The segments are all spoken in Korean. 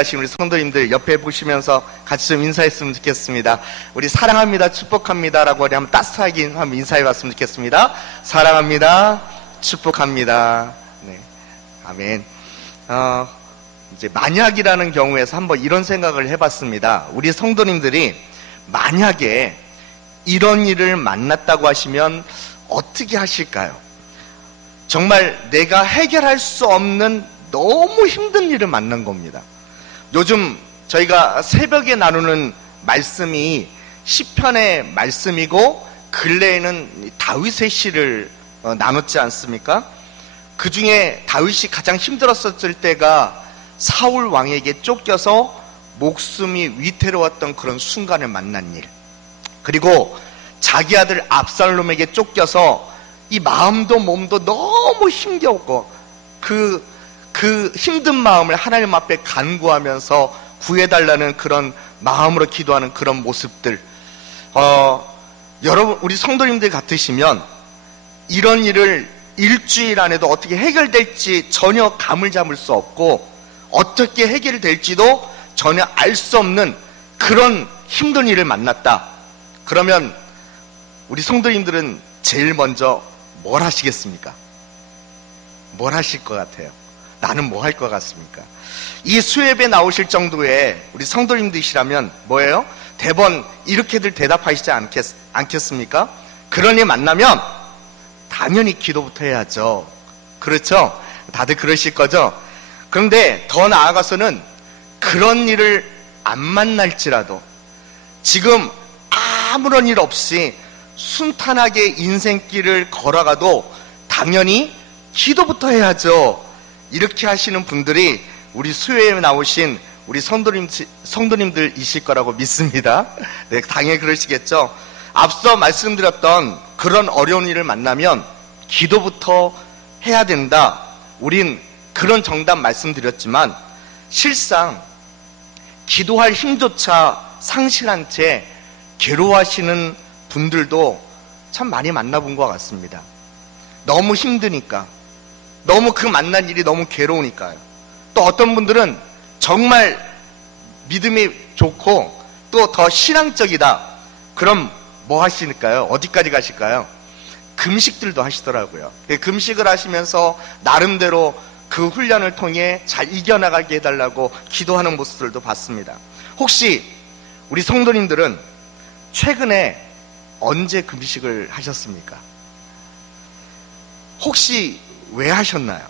하신 우리 성도님들 옆에 보시면서 같이 좀 인사했으면 좋겠습니다. 우리 사랑합니다, 축복합니다 라고 한번 따스하게 한번 인사해 봤으면 좋겠습니다. 사랑합니다, 축복합니다. 네, 아멘. 이제 만약이라는 경우에서 한번 이런 생각을 해봤습니다. 우리 성도님들이 만약에 이런 일을 만났다고 하시면 어떻게 하실까요? 정말 내가 해결할 수 없는 너무 힘든 일을 만난 겁니다. 요즘 저희가 새벽에 나누는 말씀이 시편의 말씀이고 근래에는 다윗의 시를 나눴지 않습니까? 그 중에 다윗이 가장 힘들었을 때가 사울 왕에게 쫓겨서 목숨이 위태로웠던 그런 순간을 만난 일, 그리고 자기 아들 압살롬에게 쫓겨서 이 마음도 몸도 너무 힘겨웠고 그 힘든 마음을 하나님 앞에 간구하면서 구해달라는 그런 마음으로 기도하는 그런 모습들, 여러분 우리 성도님들 같으시면 이런 일을 일주일 안에도 어떻게 해결될지 전혀 감을 잡을 수 없고 어떻게 해결될지도 전혀 알 수 없는 그런 힘든 일을 만났다. 그러면 우리 성도님들은 제일 먼저 뭘 하시겠습니까? 뭘 하실 것 같아요? 나는 뭐 할 것 같습니까? 이 수협에 나오실 정도의 우리 성도님들이시라면 뭐예요? 대번 이렇게들 대답하시지 않겠습니까? 그런 일 만나면 당연히 기도부터 해야죠. 그렇죠? 다들 그러실 거죠? 그런데 더 나아가서는 그런 일을 안 만날지라도 지금 아무런 일 없이 순탄하게 인생길을 걸어가도 당연히 기도부터 해야죠. 이렇게 하시는 분들이 우리 수요일에 나오신 우리 성도님들이실 거라고 믿습니다. 네, 당연히 그러시겠죠. 앞서 말씀드렸던 그런 어려운 일을 만나면 기도부터 해야 된다. 우린 그런 정답 말씀드렸지만 실상 기도할 힘조차 상실한 채 괴로워하시는 분들도 참 많이 만나본 것 같습니다. 너무 힘드니까, 너무 그 만난 일이 너무 괴로우니까요. 또 어떤 분들은 정말 믿음이 좋고 또 더 신앙적이다. 그럼 뭐 하시니까요? 어디까지 가실까요? 금식들도 하시더라고요. 금식을 하시면서 나름대로 그 훈련을 통해 잘 이겨나가게 해달라고 기도하는 모습들도 봤습니다. 혹시 우리 성도님들은 최근에 언제 금식을 하셨습니까? 혹시 왜 하셨나요?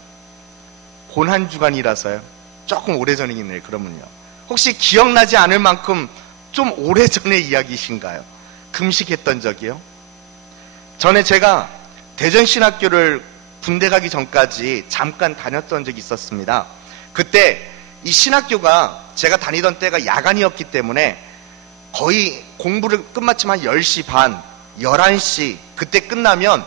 고난주간이라서요? 조금 오래전이겠네요. 그러면요, 혹시 기억나지 않을 만큼 좀 오래전의 이야기이신가요? 금식했던 적이요? 전에 제가 대전신학교를 군대 가기 전까지 잠깐 다녔던 적이 있었습니다. 그때 이 신학교가 제가 다니던 때가 야간이었기 때문에 거의 공부를 끝마치면 10시 반, 11시 그때 끝나면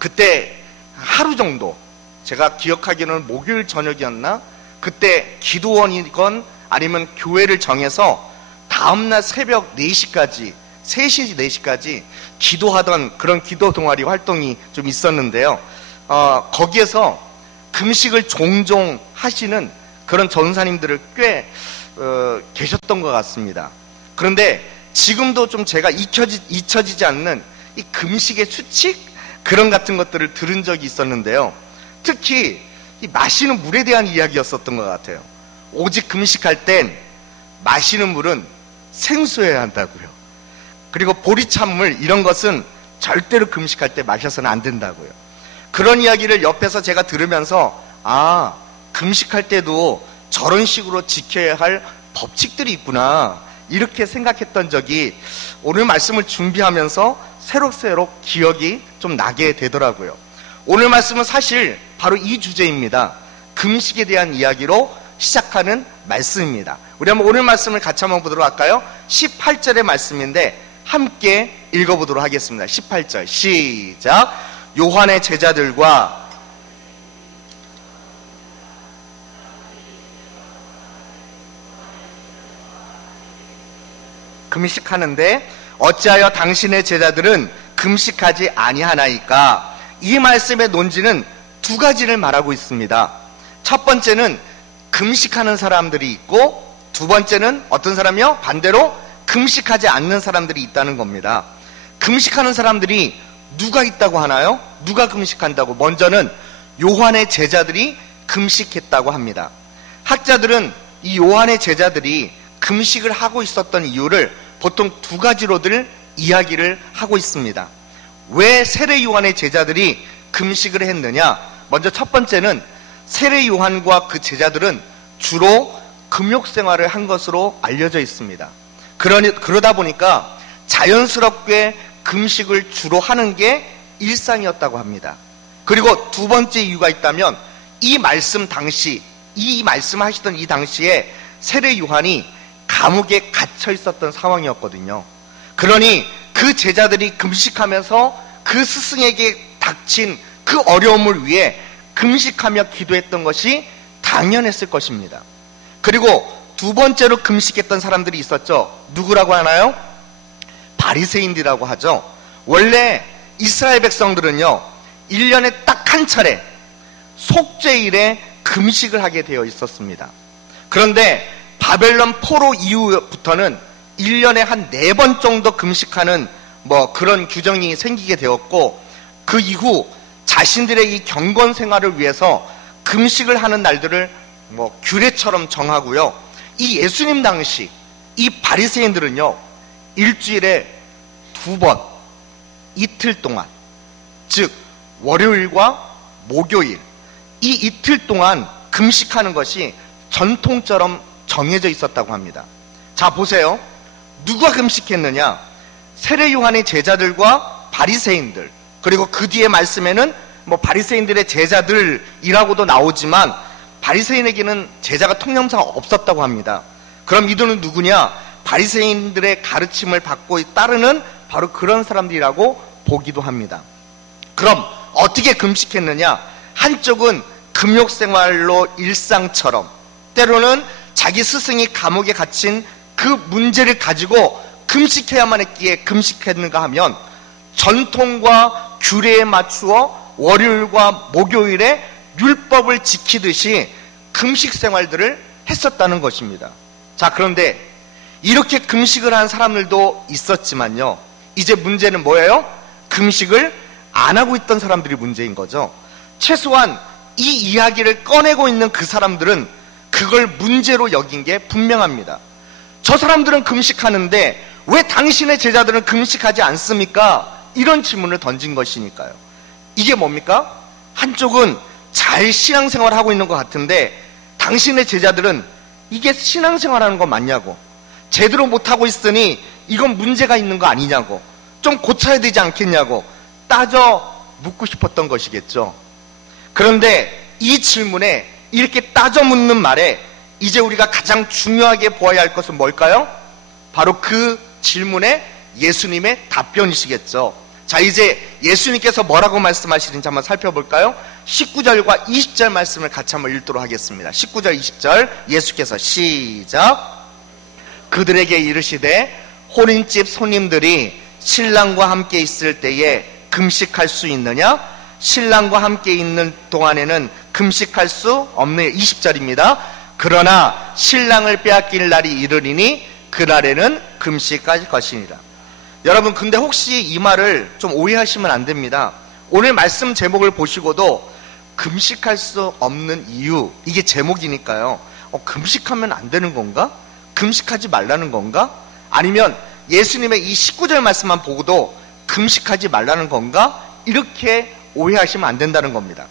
그때 하루 정도, 제가 기억하기로는 목요일 저녁이었나? 그때 기도원이건 아니면 교회를 정해서 다음날 새벽 4시까지 3시, 4시까지 기도하던 그런 기도 동아리 활동이 좀 있었는데요. 거기에서 금식을 종종 하시는 그런 전사님들을 꽤 계셨던 것 같습니다. 그런데 지금도 좀 제가 잊혀지지 않는 이 금식의 수칙? 그런 같은 것들을 들은 적이 있었는데요. 특히 이 마시는 물에 대한 이야기였었던 것 같아요. 오직 금식할 땐 마시는 물은 생수여야 한다고요. 그리고 보리찬물 이런 것은 절대로 금식할 때 마셔서는 안 된다고요. 그런 이야기를 옆에서 제가 들으면서 금식할 때도 저런 식으로 지켜야 할 법칙들이 있구나, 이렇게 생각했던 적이 오늘 말씀을 준비하면서 새록새록 기억이 좀 나게 되더라고요. 오늘 말씀은 사실 바로 이 주제입니다. 금식에 대한 이야기로 시작하는 말씀입니다. 우리 한번 오늘 말씀을 같이 한번 보도록 할까요? 18절의 말씀인데 함께 읽어보도록 하겠습니다. 18절 시작. 요한의 제자들과 금식하는데 어찌하여 당신의 제자들은 금식하지 아니하나이까? 이 말씀의 논지는 두 가지를 말하고 있습니다. 첫 번째는 금식하는 사람들이 있고, 두 번째는 어떤 사람이요? 반대로 금식하지 않는 사람들이 있다는 겁니다. 금식하는 사람들이 누가 있다고 하나요? 누가 금식한다고? 먼저는 요한의 제자들이 금식했다고 합니다. 학자들은 이 요한의 제자들이 금식을 하고 있었던 이유를 보통 두 가지로들 이야기를 하고 있습니다. 왜 세례 요한의 제자들이 금식을 했느냐? 먼저 첫 번째는 세례 요한과 그 제자들은 주로 금욕 생활을 한 것으로 알려져 있습니다. 그러다 보니까 자연스럽게 금식을 주로 하는 게 일상이었다고 합니다. 그리고 두 번째 이유가 있다면, 이 말씀하시던 이 당시에 세례 요한이 감옥에 갇혀 있었던 상황이었거든요. 그러니 그 제자들이 금식하면서 그 스승에게 닥친 그 어려움을 위해 금식하며 기도했던 것이 당연했을 것입니다. 그리고 두 번째로 금식했던 사람들이 있었죠. 누구라고 하나요? 바리새인들이라고 하죠. 원래 이스라엘 백성들은요, 1년에 딱 한 차례 속죄일에 금식을 하게 되어 있었습니다. 그런데 바벨론 포로 이후부터는 1년에 한 4번 정도 금식하는 그런 규정이 생기게 되었고, 그 이후 자신들의 이 경건 생활을 위해서 금식을 하는 날들을 규례처럼 정하고요. 이 예수님 당시 이 바리새인들은요, 일주일에 2번 이틀 동안, 즉 월요일과 목요일, 이 이틀 동안 금식하는 것이 전통처럼 정해져 있었다고 합니다. 자, 보세요. 누가 금식했느냐? 세례 요한의 제자들과 바리새인들, 그리고 그 뒤에 말씀에는 바리새인들의 제자들이라고도 나오지만 바리새인에게는 제자가 통념상 없었다고 합니다. 그럼 이들은 누구냐? 바리새인들의 가르침을 받고 따르는 바로 그런 사람들이라고 보기도 합니다. 그럼 어떻게 금식했느냐? 한쪽은 금욕생활로 일상처럼, 때로는 자기 스승이 감옥에 갇힌 그 문제를 가지고 금식해야만 했기에 금식했는가 하면, 전통과 규례에 맞추어 월요일과 목요일에 율법을 지키듯이 금식 생활들을 했었다는 것입니다. 자, 그런데 이렇게 금식을 한 사람들도 있었지만요, 이제 문제는 뭐예요? 금식을 안 하고 있던 사람들이 문제인 거죠. 최소한 이 이야기를 꺼내고 있는 그 사람들은 그걸 문제로 여긴 게 분명합니다. 저 사람들은 금식하는데 왜 당신의 제자들은 금식하지 않습니까? 이런 질문을 던진 것이니까요. 이게 뭡니까? 한쪽은 잘 신앙생활을 하고 있는 것 같은데 당신의 제자들은 이게 신앙생활하는 거 맞냐고, 제대로 못하고 있으니 이건 문제가 있는 거 아니냐고, 좀 고쳐야 되지 않겠냐고 따져 묻고 싶었던 것이겠죠. 그런데 이 질문에, 이렇게 따져 묻는 말에 이제 우리가 가장 중요하게 보아야 할 것은 뭘까요? 바로 그 질문에 예수님의 답변이시겠죠. 자, 이제 예수님께서 뭐라고 말씀하시는지 한번 살펴볼까요? 19절과 20절 말씀을 같이 한번 읽도록 하겠습니다. 19절 20절 예수께서 시작. 그들에게 이르시되 혼인집 손님들이 신랑과 함께 있을 때에 금식할 수 있느냐? 신랑과 함께 있는 동안에는 금식할 수 없네. 20절입니다. 그러나 신랑을 빼앗길 날이 이르리니 그날에는 금식할 것이니라. 여러분, 근데 혹시 이 말을 좀 오해하시면 안 됩니다. 오늘 말씀 제목을 보시고도 금식할 수 없는 이유, 이게 제목이니까요, 금식하면 안 되는 건가? 금식하지 말라는 건가? 아니면 예수님의 이 19절 말씀만 보고도 금식하지 말라는 건가? 이렇게 오해하시면 안 된다는 겁니다.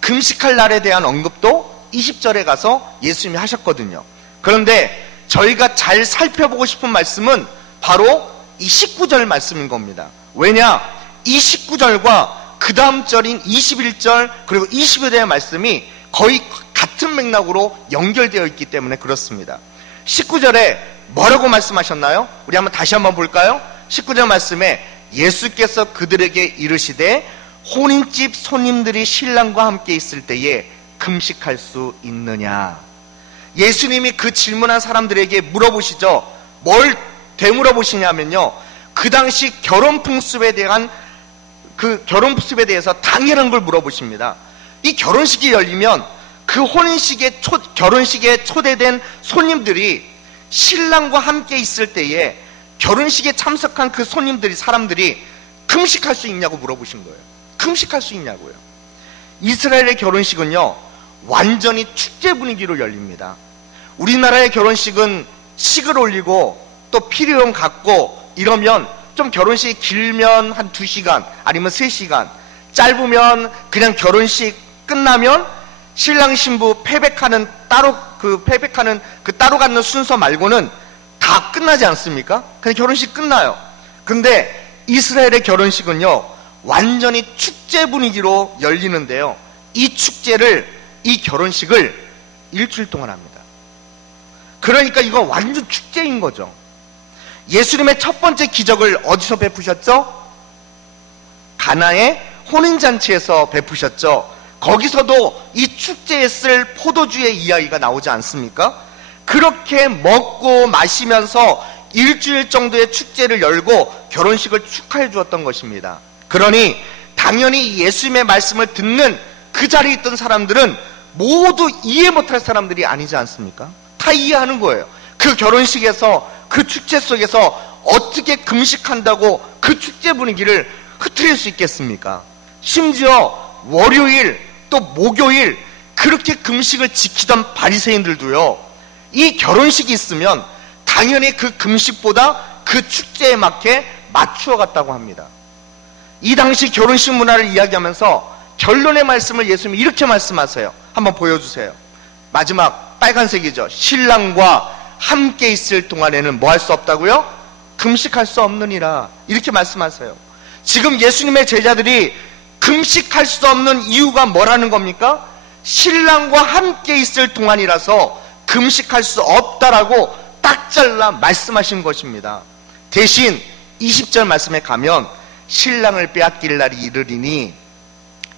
금식할 날에 대한 언급도 20절에 가서 예수님이 하셨거든요. 그런데 저희가 잘 살펴보고 싶은 말씀은 바로 이 19절 말씀인 겁니다. 왜냐? 이 19절과 그 다음 절인 21절 그리고 22절의 말씀이 거의 같은 맥락으로 연결되어 있기 때문에 그렇습니다. 19절에 뭐라고 말씀하셨나요? 우리 다시 한번 볼까요? 19절 말씀에 예수께서 그들에게 이르시되 혼인집 손님들이 신랑과 함께 있을 때에 금식할 수 있느냐? 예수님이 그 질문한 사람들에게 물어보시죠. 뭘 되물어보시냐면요, 그 당시 결혼 풍습에 대해서 당연한 걸 물어보십니다. 이 결혼식이 열리면 그 결혼식에 초대된 손님들이 신랑과 함께 있을 때에 결혼식에 참석한 그 사람들이 금식할 수 있냐고 물어보신 거예요. 금식할 수 있냐고요. 이스라엘의 결혼식은요, 완전히 축제 분위기로 열립니다. 우리나라의 결혼식은 식을 올리고 또 피리용 갖고 이러면 좀 결혼식이 길면 한 2시간 아니면 3시간, 짧으면 그냥 결혼식 끝나면 신랑 신부 패백하는 따로 갖는 순서 말고는 다 끝나지 않습니까? 그냥 결혼식 끝나요. 근데 이스라엘의 결혼식은요, 완전히 축제 분위기로 열리는데요, 이 결혼식을 일주일 동안 합니다. 그러니까 이건 완전 축제인 거죠. 예수님의 첫 번째 기적을 어디서 베푸셨죠? 가나의 혼인잔치에서 베푸셨죠. 거기서도 이 축제에 쓸 포도주의 이야기가 나오지 않습니까? 그렇게 먹고 마시면서 일주일 정도의 축제를 열고 결혼식을 축하해 주었던 것입니다. 그러니 당연히 예수님의 말씀을 듣는 그 자리에 있던 사람들은 모두 이해 못할 사람들이 아니지 않습니까? 다 이해하는 거예요. 그 결혼식에서, 그 축제 속에서 어떻게 금식한다고 그 축제 분위기를 흐트릴 수 있겠습니까? 심지어 월요일 또 목요일 그렇게 금식을 지키던 바리새인들도요, 이 결혼식이 있으면 당연히 그 금식보다 그 축제에 맞게 맞추어 갔다고 합니다. 이 당시 결혼식 문화를 이야기하면서 결론의 말씀을 예수님이 이렇게 말씀하세요. 한번 보여주세요. 마지막 빨간색이죠. 신랑과 함께 있을 동안에는 뭐 할 수 없다고요? 금식할 수 없느니라. 이렇게 말씀하세요. 지금 예수님의 제자들이 금식할 수 없는 이유가 뭐라는 겁니까? 신랑과 함께 있을 동안이라서 금식할 수 없다라고 딱 잘라 말씀하신 것입니다. 대신 20절 말씀에 가면 신랑을 빼앗길 날이 이르리니,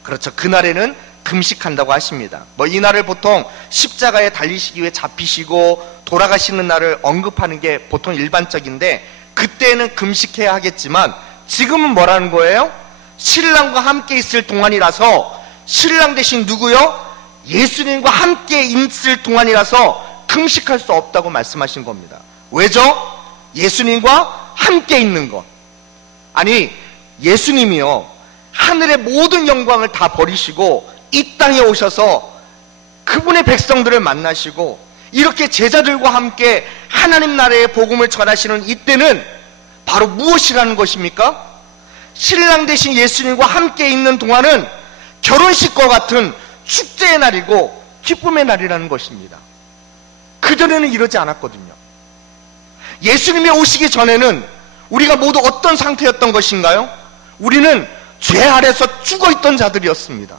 그렇죠, 그날에는 금식한다고 하십니다. 이 날을 보통 십자가에 달리시기 위해 잡히시고 돌아가시는 날을 언급하는 게 보통 일반적인데, 그때는 금식해야 하겠지만 지금은 뭐라는 거예요? 신랑과 함께 있을 동안이라서, 신랑 대신 누구요? 예수님과 함께 있을 동안이라서 금식할 수 없다고 말씀하신 겁니다. 왜죠? 예수님과 함께 있는 것. 아니, 예수님이요, 하늘의 모든 영광을 다 버리시고 이 땅에 오셔서 그분의 백성들을 만나시고 이렇게 제자들과 함께 하나님 나라의 복음을 전하시는 이때는 바로 무엇이라는 것입니까? 신랑 대신 예수님과 함께 있는 동안은 결혼식과 같은 축제의 날이고 기쁨의 날이라는 것입니다. 그전에는 이러지 않았거든요. 예수님이 오시기 전에는 우리가 모두 어떤 상태였던 것인가요? 우리는 죄 아래서 죽어있던 자들이었습니다.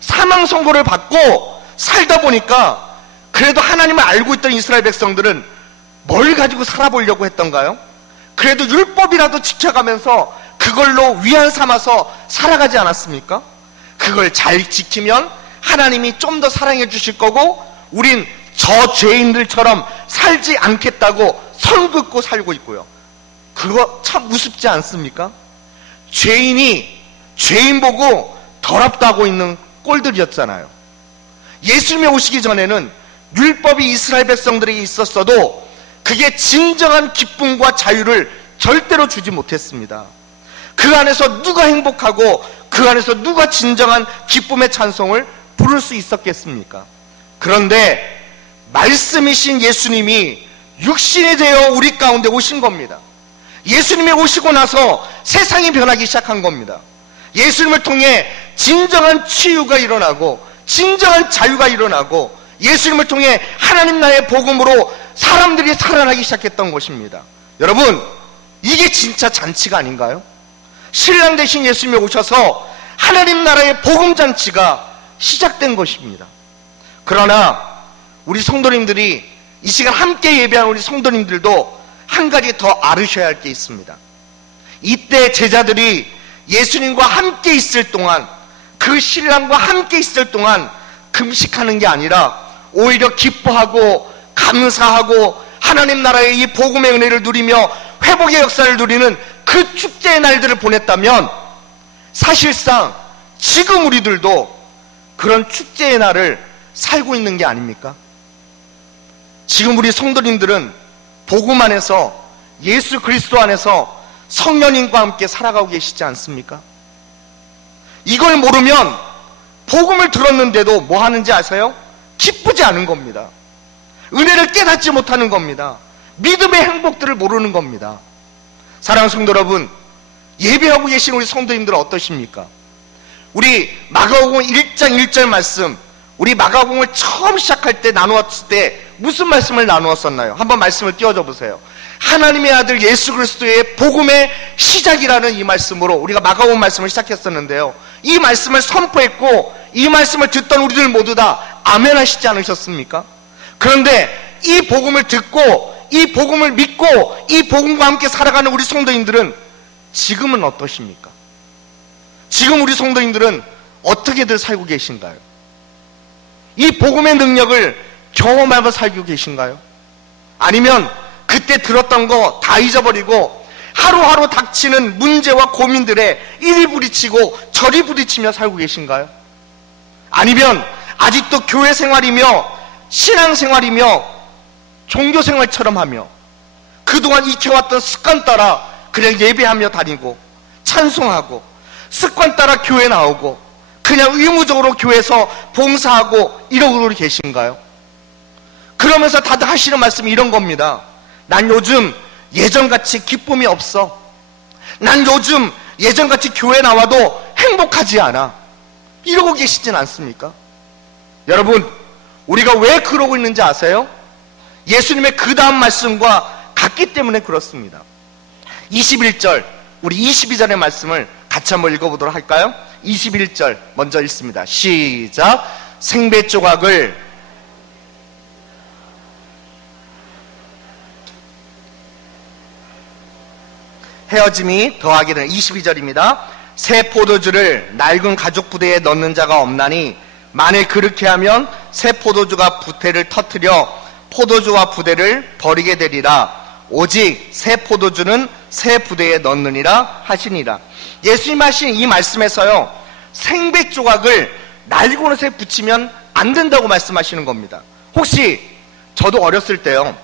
사망 선고를 받고 살다 보니까 그래도 하나님을 알고 있던 이스라엘 백성들은 뭘 가지고 살아보려고 했던가요? 그래도 율법이라도 지켜가면서 그걸로 위안 삼아서 살아가지 않았습니까? 그걸 잘 지키면 하나님이 좀 더 사랑해 주실 거고 우린 저 죄인들처럼 살지 않겠다고 선 긋고 살고 있고요. 그거 참 우습지 않습니까? 죄인이 죄인 보고 더럽다고 있는 꼴들이었잖아요. 예수님이 오시기 전에는 율법이 이스라엘 백성들에게 있었어도 그게 진정한 기쁨과 자유를 절대로 주지 못했습니다. 그 안에서 누가 행복하고 그 안에서 누가 진정한 기쁨의 찬송을 부를 수 있었겠습니까? 그런데 말씀이신 예수님이 육신이 되어 우리 가운데 오신 겁니다. 예수님이 오시고 나서 세상이 변하기 시작한 겁니다. 예수님을 통해 진정한 치유가 일어나고 진정한 자유가 일어나고 예수님을 통해 하나님 나라의 복음으로 사람들이 살아나기 시작했던 것입니다. 여러분, 이게 진짜 잔치가 아닌가요? 신랑 대신 예수님이 오셔서 하나님 나라의 복음 잔치가 시작된 것입니다. 그러나 우리 성도님들이 이 시간 함께 예배한 우리 성도님들도 한 가지 더 알으셔야 할 게 있습니다. 이때 제자들이 예수님과 함께 있을 동안, 그 신랑과 함께 있을 동안 금식하는 게 아니라 오히려 기뻐하고 감사하고 하나님 나라의 이 복음의 은혜를 누리며 회복의 역사를 누리는 그 축제의 날들을 보냈다면 사실상 지금 우리들도 그런 축제의 날을 살고 있는 게 아닙니까? 지금 우리 성도님들은 복음 안에서, 예수 그리스도 안에서 성령님과 함께 살아가고 계시지 않습니까? 이걸 모르면 복음을 들었는데도 뭐 하는지 아세요? 기쁘지 않은 겁니다. 은혜를 깨닫지 못하는 겁니다. 믿음의 행복들을 모르는 겁니다. 사랑하는 성도 여러분, 예배하고 계신 우리 성도님들은 어떠십니까? 우리 마가복음 1장 1절 말씀, 우리 마가복음을 처음 시작할 때 나누었을 때 무슨 말씀을 나누었었나요? 한번 말씀을 띄워줘 보세요. 하나님의 아들 예수 그리스도의 복음의 시작이라는 이 말씀으로 우리가 마가복음 말씀을 시작했었는데요, 이 말씀을 선포했고 이 말씀을 듣던 우리들 모두 다 아멘 하시지 않으셨습니까? 그런데 이 복음을 듣고 이 복음을 믿고 이 복음과 함께 살아가는 우리 성도님들은 지금은 어떠십니까? 지금 우리 성도님들은 어떻게들 살고 계신가요? 이 복음의 능력을 경험하며 살고 계신가요? 아니면 그때 들었던 거 다 잊어버리고 하루하루 닥치는 문제와 고민들에 이리 부딪히고 저리 부딪히며 살고 계신가요? 아니면 아직도 교회 생활이며 신앙 생활이며 종교 생활처럼 하며 그동안 익혀왔던 습관 따라 그냥 예배하며 다니고 찬송하고 습관 따라 교회 나오고 그냥 의무적으로 교회에서 봉사하고 이러고 계신가요? 그러면서 다들 하시는 말씀이 이런 겁니다. 난 요즘 예전같이 기쁨이 없어. 난 요즘 예전같이 교회 나와도 행복하지 않아. 이러고 계시진 않습니까? 여러분, 우리가 왜 그러고 있는지 아세요? 예수님의 그 다음 말씀과 같기 때문에 그렇습니다. 21절, 우리 22절의 말씀을 같이 한번 읽어보도록 할까요? 21절 먼저 읽습니다. 시작. 생배 조각을 헤어짐이 더하게 되는 22절입니다. 새 포도주를 낡은 가죽 부대에 넣는 자가 없나니 만일 그렇게 하면 새 포도주가 부대를 터뜨려 포도주와 부대를 버리게 되리라. 오직 새 포도주는 새 부대에 넣느니라 하시니라. 예수님 하신 이 말씀에서요, 생배 조각을 낡은 옷에 붙이면 안 된다고 말씀하시는 겁니다. 혹시 저도 어렸을 때요,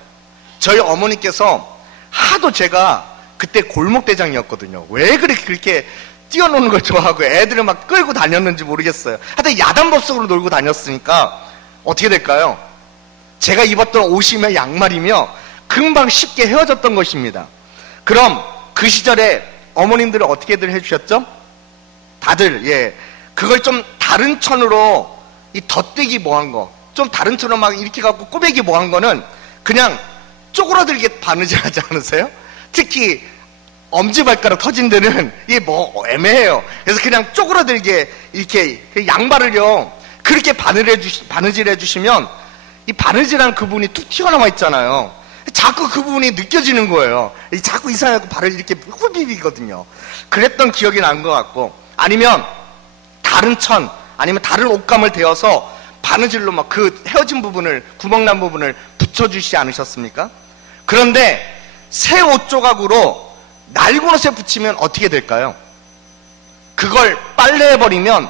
저희 어머니께서 하도 제가 그때 골목대장이었거든요. 왜 그렇게 뛰어노는 걸 좋아하고 애들을 막 끌고 다녔는지 모르겠어요. 하여튼 야단법석으로 놀고 다녔으니까 어떻게 될까요? 제가 입었던 옷이며 양말이며 금방 쉽게 헤어졌던 것입니다. 그럼 그 시절에 어머님들은 어떻게들 해주셨죠? 다들 그걸 좀 다른 천으로 이 덧대기 뭐한 거, 좀 다른 천으로 막 이렇게 갖고 꼬매기 뭐한 거는 그냥 쪼그라들게 바느질하지 않으세요? 특히 엄지발가락 터진 데는 이게 뭐 애매해요. 그래서 그냥 쪼그라들게 이렇게 양발을요 그렇게 바느질해 주시면 이 바느질한 그 부분이 툭 튀어나와 있잖아요. 자꾸 그 부분이 느껴지는 거예요. 자꾸 이상하게 발을 이렇게 후비비거든요. 그랬던 기억이 난 것 같고, 아니면 다른 천, 아니면 다른 옷감을 대어서 바느질로 막 그 헤어진 부분을, 구멍난 부분을 붙여주시지 않으셨습니까? 그런데 새 옷 조각으로 낡은 옷에 붙이면 어떻게 될까요? 그걸 빨래해버리면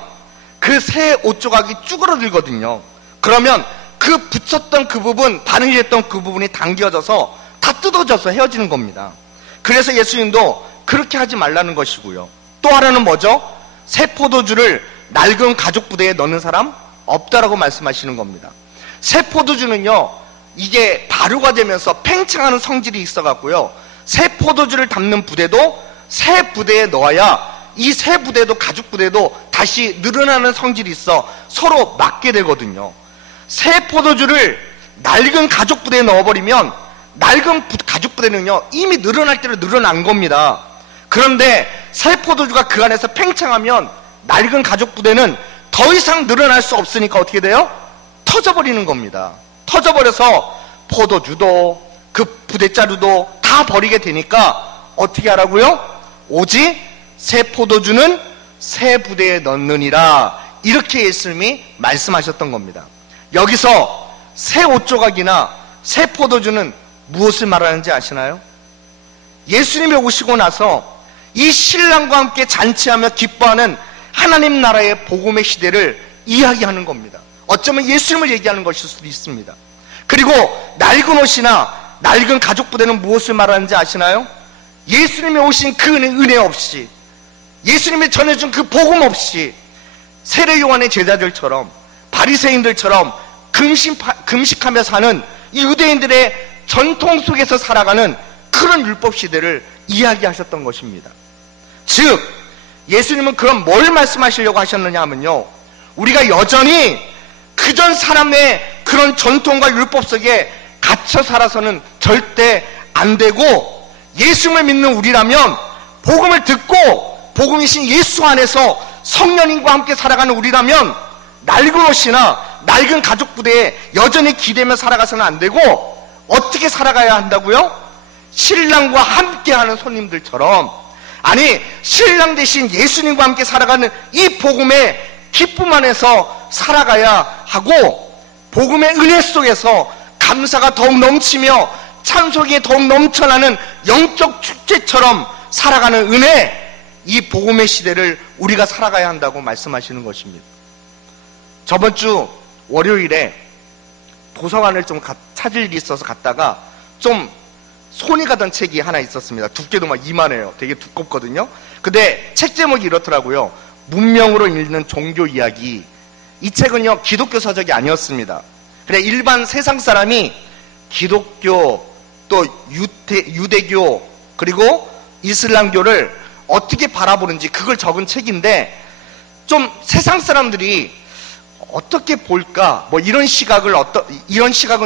그 새 옷 조각이 쭈그러들거든요. 그러면 그 붙였던 그 부분, 바느질했던 그 부분이 당겨져서 다 뜯어져서 헤어지는 겁니다. 그래서 예수님도 그렇게 하지 말라는 것이고요. 또 하나는 뭐죠? 새 포도주를 낡은 가죽 부대에 넣는 사람 없다라고 말씀하시는 겁니다. 새 포도주는요, 이게 발효가 되면서 팽창하는 성질이 있어갖고요, 새 포도주를 담는 부대도 새 부대에 넣어야 이 새 부대도 가죽 부대도 다시 늘어나는 성질이 있어 서로 맞게 되거든요. 새 포도주를 낡은 가죽 부대에 넣어버리면 낡은 가죽 부대는요 이미 늘어날 대로 늘어난 겁니다. 그런데 새 포도주가 그 안에서 팽창하면 낡은 가죽 부대는 더 이상 늘어날 수 없으니까 어떻게 돼요? 터져버리는 겁니다. 터져버려서 포도주도 그 부대자루도 다 버리게 되니까 어떻게 하라고요? 오직 새 포도주는 새 부대에 넣느니라, 이렇게 예수님이 말씀하셨던 겁니다. 여기서 새 옷조각이나 새 포도주는 무엇을 말하는지 아시나요? 예수님이 오시고 나서 이 신랑과 함께 잔치하며 기뻐하는 하나님 나라의 복음의 시대를 이야기하는 겁니다. 어쩌면 예수님을 얘기하는 것일 수도 있습니다. 그리고 낡은 옷이나 낡은 가죽 부대는 무엇을 말하는지 아시나요? 예수님이 오신 그 은혜 없이, 예수님이 전해준 그 복음 없이 세례 요한의 제자들처럼, 바리새인들처럼 금식하며 사는 이 유대인들의 전통 속에서 살아가는 그런 율법 시대를 이야기하셨던 것입니다. 즉 예수님은 그럼 뭘 말씀하시려고 하셨느냐 하면요, 우리가 여전히 그전 사람의 그런 전통과 율법 속에 갇혀 살아서는 절대 안 되고, 예수님을 믿는 우리라면, 복음을 듣고 복음이신 예수 안에서 성령님과 함께 살아가는 우리라면 낡은 옷이나 낡은 가죽 부대에 여전히 기대며 살아가서는 안 되고, 어떻게 살아가야 한다고요? 신랑과 함께하는 손님들처럼, 아니 신랑 대신 예수님과 함께 살아가는 이 복음의 기쁨 안에서 살아가야 하고, 복음의 은혜 속에서 감사가 더욱 넘치며 찬송이 더욱 넘쳐나는 영적 축제처럼 살아가는 은혜, 이 복음의 시대를 우리가 살아가야 한다고 말씀하시는 것입니다. 저번 주 월요일에 도서관을 좀 찾을 일이 있어서 갔다가 좀 손이 가던 책이 하나 있었습니다. 두께도 막 이만해요. 되게 두껍거든요. 근데 책 제목이 이렇더라고요. 문명으로 읽는 종교 이야기. 이 책은요, 기독교 서적이 아니었습니다. 그래, 일반 세상 사람이 기독교, 또 유대교, 그리고 이슬람교를 어떻게 바라보는지 그걸 적은 책인데, 좀 세상 사람들이 어떻게 볼까, 뭐 이런 시각은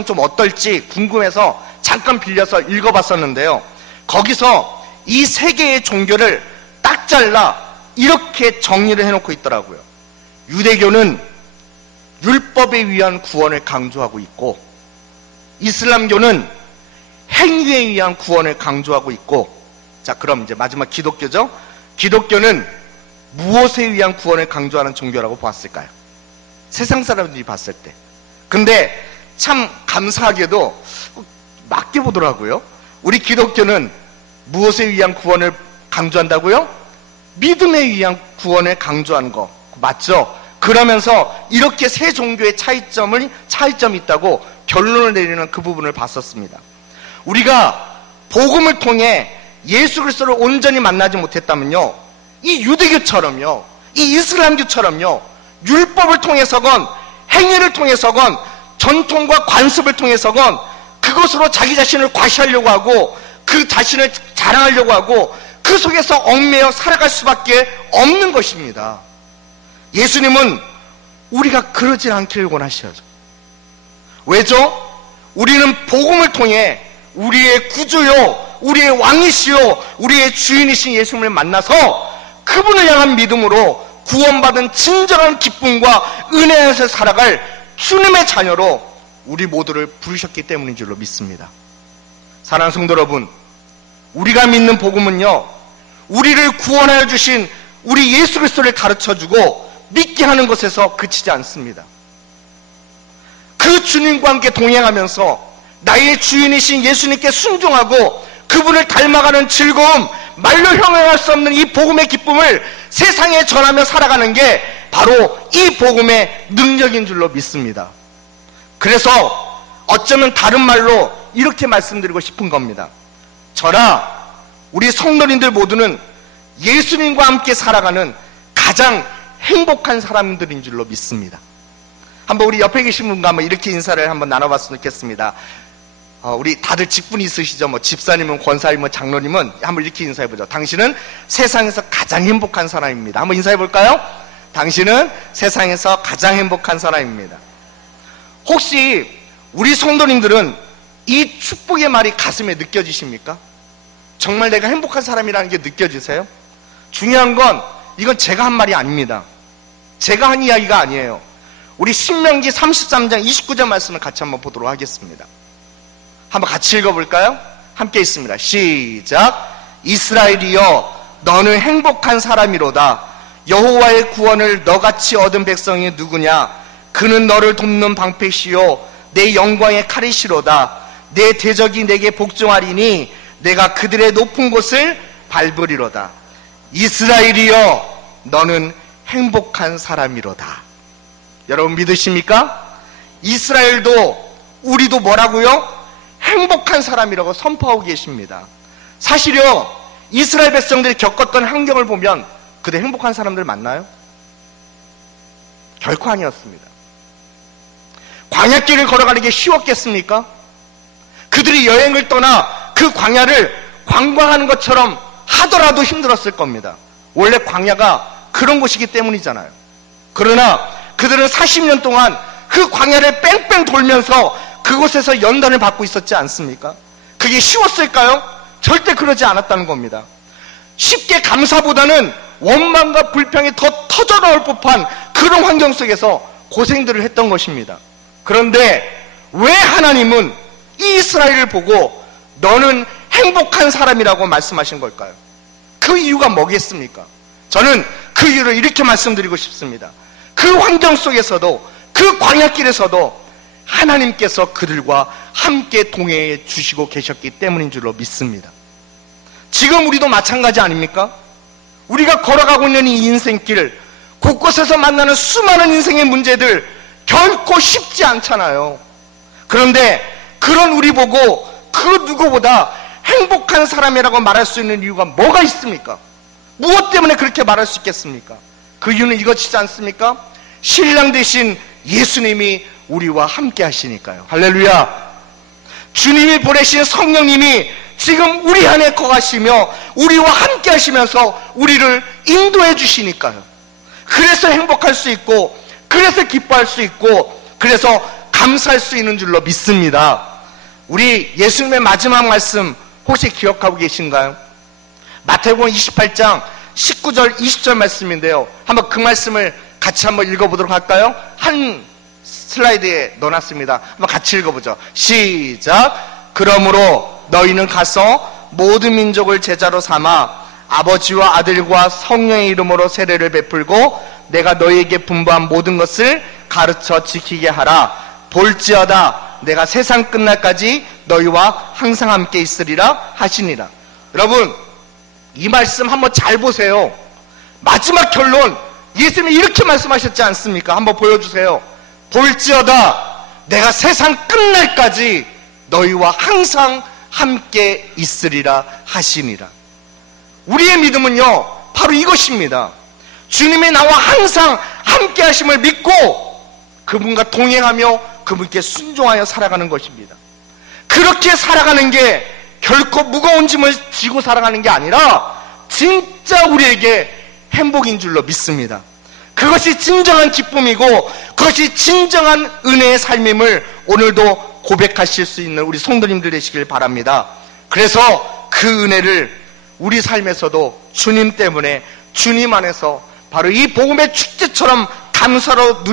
좀 어떨지 궁금해서 잠깐 빌려서 읽어봤었는데요. 거기서 이 세 개의 종교를 딱 잘라 이렇게 정리를 해놓고 있더라고요. 유대교는 율법에 의한 구원을 강조하고 있고, 이슬람교는 행위에 의한 구원을 강조하고 있고, 자 그럼 이제 마지막 기독교죠. 기독교는 무엇에 의한 구원을 강조하는 종교라고 봤을까요? 세상 사람들이 봤을 때. 근데 참 감사하게도 맞게 보더라고요. 우리 기독교는 무엇에 의한 구원을 강조한다고요? 믿음에 의한 구원을 강조하는 거 맞죠? 그러면서 이렇게 세 종교의 차이점이 있다고 결론을 내리는 그 부분을 봤었습니다. 우리가 복음을 통해 예수 그리스도를 온전히 만나지 못했다면요, 이 유대교처럼요, 이 이슬람교처럼요, 율법을 통해서건 행위를 통해서건 전통과 관습을 통해서건 그것으로 자기 자신을 과시하려고 하고 그 자신을 자랑하려고 하고 그 속에서 얽매여 살아갈 수밖에 없는 것입니다. 예수님은 우리가 그러지 않기를 원하셔요. 왜죠? 우리는 복음을 통해 우리의 구주요, 우리의 왕이시요, 우리의 주인이신 예수님을 만나서 그분을 향한 믿음으로 구원받은 진정한 기쁨과 은혜 안에서 살아갈 주님의 자녀로 우리 모두를 부르셨기 때문인 줄로 믿습니다. 사랑하는 성도 여러분, 우리가 믿는 복음은요, 우리를 구원하여 주신 우리 예수 그리스도를 가르쳐주고 믿게 하는 것에서 그치지 않습니다. 그 주님과 함께 동행하면서 나의 주인이신 예수님께 순종하고 그분을 닮아가는 즐거움, 말로 형용할 수 없는 이 복음의 기쁨을 세상에 전하며 살아가는 게 바로 이 복음의 능력인 줄로 믿습니다. 그래서 어쩌면 다른 말로 이렇게 말씀드리고 싶은 겁니다. 저나 우리 성도님들 모두는 예수님과 함께 살아가는 가장 행복한 사람들인 줄로 믿습니다. 한번 우리 옆에 계신 분과 한번 이렇게 인사를 한번 나눠봤으면 좋겠습니다. 우리 다들 직분이 있으시죠? 뭐 집사님은, 권사님은, 장로님은 한번 이렇게 인사해보죠. 당신은 세상에서 가장 행복한 사람입니다. 한번 인사해볼까요? 당신은 세상에서 가장 행복한 사람입니다. 혹시 우리 성도님들은 이 축복의 말이 가슴에 느껴지십니까? 정말 내가 행복한 사람이라는 게 느껴지세요? 중요한 건 이건 제가 한 말이 아닙니다. 제가 한 이야기가 아니에요. 우리 신명기 33장 29절 말씀을 같이 한번 보도록 하겠습니다. 한번 같이 읽어볼까요? 함께 있습니다. 시작. 이스라엘이여, 너는 행복한 사람이로다. 여호와의 구원을 너같이 얻은 백성이 누구냐? 그는 너를 돕는 방패시요 내 영광의 칼이시로다. 내 대적이 내게 복종하리니 내가 그들의 높은 곳을 밟으리로다. 이스라엘이여, 너는 행복한 사람이로다. 여러분 믿으십니까? 이스라엘도 우리도 뭐라고요? 행복한 사람이라고 선포하고 계십니다. 사실요, 이스라엘 백성들이 겪었던 환경을 보면 그들 행복한 사람들 맞나요? 결코 아니었습니다. 광야길을 걸어가는 게 쉬웠겠습니까? 그들이 여행을 떠나 그 광야를 관광하는 것처럼 하더라도 힘들었을 겁니다. 원래 광야가 그런 곳이기 때문이잖아요. 그러나 그들은 40년 동안 그 광야를 뺑뺑 돌면서 그곳에서 연단을 받고 있었지 않습니까? 그게 쉬웠을까요? 절대 그러지 않았다는 겁니다. 쉽게 감사보다는 원망과 불평이 더 터져나올 법한 그런 환경 속에서 고생들을 했던 것입니다. 그런데 왜 하나님은 이 이스라엘을 보고 너는 행복한 사람이라고 말씀하신 걸까요? 그 이유가 뭐겠습니까? 저는 그 이유를 이렇게 말씀드리고 싶습니다. 그 환경 속에서도, 그 광야길에서도 하나님께서 그들과 함께 동행해 주시고 계셨기 때문인 줄로 믿습니다. 지금 우리도 마찬가지 아닙니까? 우리가 걸어가고 있는 이 인생길, 곳곳에서 만나는 수많은 인생의 문제들 결코 쉽지 않잖아요. 그런데 그런 우리 보고 그 누구보다 행복한 사람이라고 말할 수 있는 이유가 뭐가 있습니까? 무엇 때문에 그렇게 말할 수 있겠습니까? 그 이유는 이것이지 않습니까? 신랑 되신 예수님이 우리와 함께 하시니까요. 할렐루야. 주님이 보내신 성령님이 지금 우리 안에 거하시며 우리와 함께 하시면서 우리를 인도해 주시니까요. 그래서 행복할 수 있고, 그래서 기뻐할 수 있고, 그래서 감사할 수 있는 줄로 믿습니다. 우리 예수님의 마지막 말씀 혹시 기억하고 계신가요? 마태복음 28장 19절 20절 말씀인데요. 한번 그 말씀을 같이 한번 읽어보도록 할까요? 한 슬라이드에 넣어놨습니다. 한번 같이 읽어보죠. 시작. 그러므로 너희는 가서 모든 민족을 제자로 삼아 아버지와 아들과 성령의 이름으로 세례를 베풀고 내가 너희에게 분부한 모든 것을 가르쳐 지키게 하라. 볼지어다 내가 세상 끝날까지 너희와 항상 함께 있으리라 하시니라. 여러분, 이 말씀 한번 잘 보세요. 마지막 결론, 예수님이 이렇게 말씀하셨지 않습니까? 한번 보여주세요. 볼지어다 내가 세상 끝날까지 너희와 항상 함께 있으리라 하시니라. 우리의 믿음은요, 바로 이것입니다. 주님이 나와 항상 함께 하심을 믿고 그분과 동행하며 그분께 순종하여 살아가는 것입니다. 그렇게 살아가는 게 결코 무거운 짐을 지고 살아가는 게 아니라 진짜 우리에게 행복인 줄로 믿습니다. 그것이 진정한 기쁨이고 그것이 진정한 은혜의 삶임을 오늘도 고백하실 수 있는 우리 성도님들 되시길 바랍니다. 그래서 그 은혜를 우리 삶에서도 주님 때문에, 주님 안에서 바로 이 복음의 축제처럼 감사로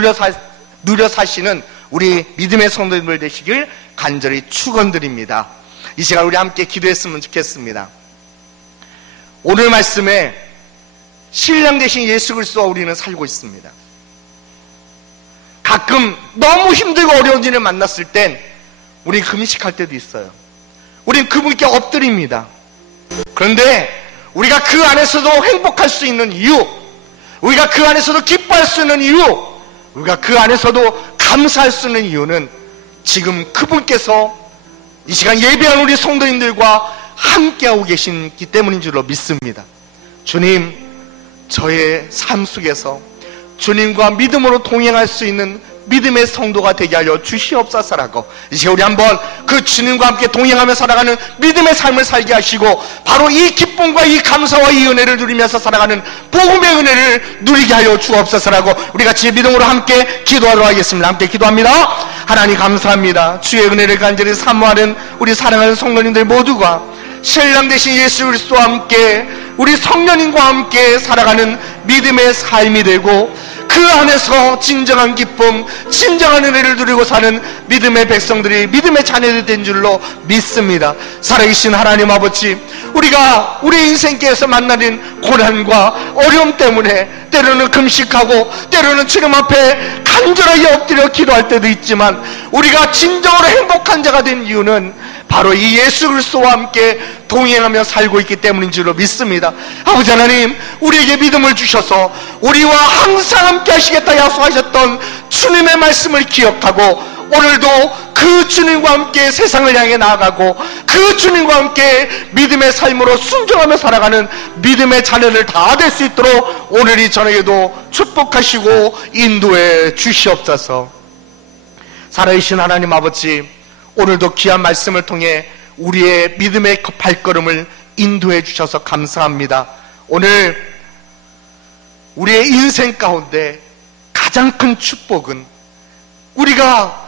누려 사시는 우리 믿음의 성도님들 되시길 간절히 축원드립니다. 이 시간 우리 함께 기도했으면 좋겠습니다. 오늘 말씀에 신랑 되신 예수 그리스도와 우리는 살고 있습니다. 가끔 너무 힘들고 어려운 일을 만났을 땐 우리 금식할 때도 있어요. 우린 그분께 엎드립니다. 그런데 우리가 그 안에서도 행복할 수 있는 이유, 우리가 그 안에서도 기뻐할 수 있는 이유, 우리가 그 안에서도 감사할 수 있는 이유는 지금 그분께서 이 시간 예배한 우리 성도님들과 함께하고 계시기 때문인 줄로 믿습니다. 주님, 저의 삶 속에서 주님과 믿음으로 동행할 수 있는 믿음의 성도가 되게 하여 주시옵소서라고 이제 우리 한번 그 주님과 함께 동행하며 살아가는 믿음의 삶을 살게 하시고 바로 이 기쁨과 이 감사와 이 은혜를 누리면서 살아가는 복음의 은혜를 누리게 하여 주옵소서라고 우리 같이 믿음으로 함께 기도하도록 하겠습니다. 함께 기도합니다. 하나님 감사합니다. 주의 은혜를 간절히 사모하는 우리 사랑하는 성도님들 모두가 신랑 되신 예수 그리스도와 함께 우리 성령님과 함께 살아가는 믿음의 삶이 되고 그 안에서 진정한 기쁨, 진정한 은혜를 누리고 사는 믿음의 백성들이 믿음의 자녀들이 된 줄로 믿습니다. 살아계신 하나님 아버지, 우리가 우리 인생길에서 만나는 고난과 어려움 때문에 때로는 금식하고 때로는 주님 앞에 간절하게 엎드려 기도할 때도 있지만 우리가 진정으로 행복한 자가 된 이유는 바로 이 예수 그리스도와 함께 동행하며 살고 있기 때문인 줄로 믿습니다. 아버지 하나님, 우리에게 믿음을 주셔서 우리와 항상 함께 하시겠다 약속하셨던 주님의 말씀을 기억하고 오늘도 그 주님과 함께 세상을 향해 나아가고 그 주님과 함께 믿음의 삶으로 순종하며 살아가는 믿음의 자녀를 다 될 수 있도록 오늘 이 저녁에도 축복하시고 인도해 주시옵소서. 살아계신 하나님 아버지, 오늘도 귀한 말씀을 통해 우리의 믿음의 발걸음을 인도해 주셔서 감사합니다. 오늘 우리의 인생 가운데 가장 큰 축복은 우리가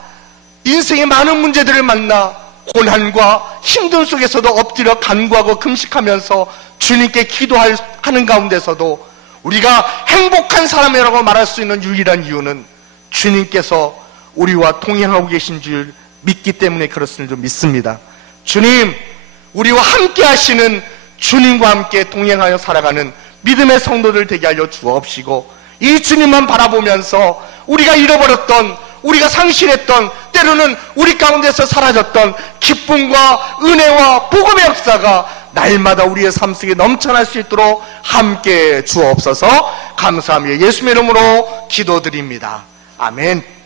인생의 많은 문제들을 만나 고난과 힘든 속에서도 엎드려 간구하고 금식하면서 주님께 기도하는 가운데서도 우리가 행복한 사람이라고 말할 수 있는 유일한 이유는 주님께서 우리와 동행하고 계신 줄 믿기 때문에 그렇습니다. 믿습니다. 주님, 우리와 함께 하시는 주님과 함께 동행하여 살아가는 믿음의 성도들 되게 알려 주옵시고, 이 주님만 바라보면서 우리가 잃어버렸던, 우리가 상실했던, 때로는 우리 가운데서 사라졌던 기쁨과 은혜와 복음의 역사가 날마다 우리의 삶 속에 넘쳐날 수 있도록 함께 주옵소서. 감사하며 예수님의 이름으로 기도드립니다. 아멘.